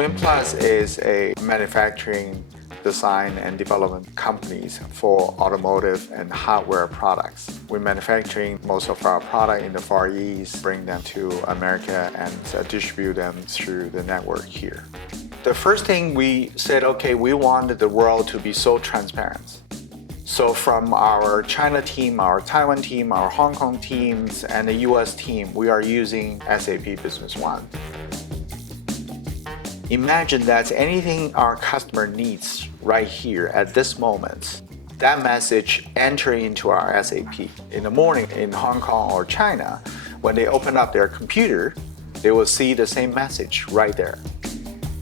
Winplus is a manufacturing, design and development companies for automotive and hardware products. We're manufacturing most of our product in the Far East, bring them to America and distribute them through the network here. The first thing we said, okay, we wanted the world to be so transparent. So from our China team, our Taiwan team, our Hong Kong teams, and the US team, we are using SAP Business One. Imagine that anything our customer needs right here at this moment, that message enter into our SAP. In the morning in Hong Kong or China, when they open up their computer, they will see the same message right there.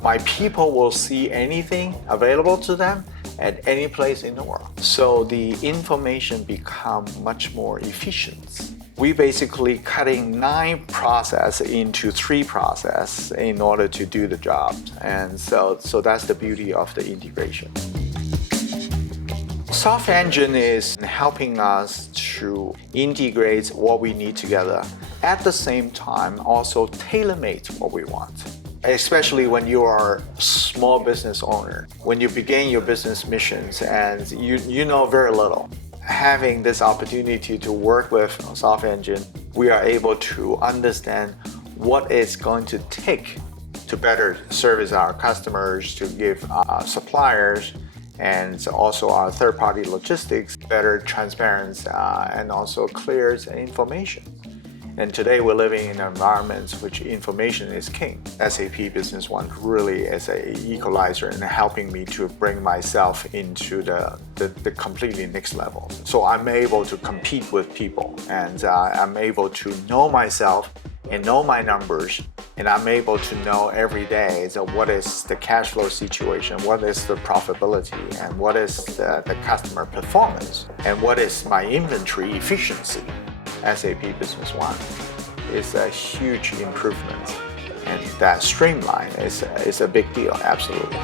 My people will see anything available to them at any place in the world. So the information become much more efficient. We basically cutting 9 processes into 3 processes in order to do the job. And so that's the beauty of the integration. Softengine is helping us to integrate what we need together. At the same time, also tailor-made what we want. Especially when you are a small business owner, when you begin your business missions and you know very little. Having this opportunity to work with Softengine, we are able to understand what it's going to take to better service our customers, to give our suppliers and also our third-party logistics better transparency and also clear information. And today we're living in environments which information is king. SAP Business One really is an equalizer in helping me to bring myself into the completely next level. So I'm able to compete with people and I'm able to know myself and know my numbers, and I'm able to know every day what is the cash flow situation, what is the profitability, and what is the customer performance, and what is my inventory efficiency. SAP Business One is a huge improvement, and that streamline is a big deal, absolutely.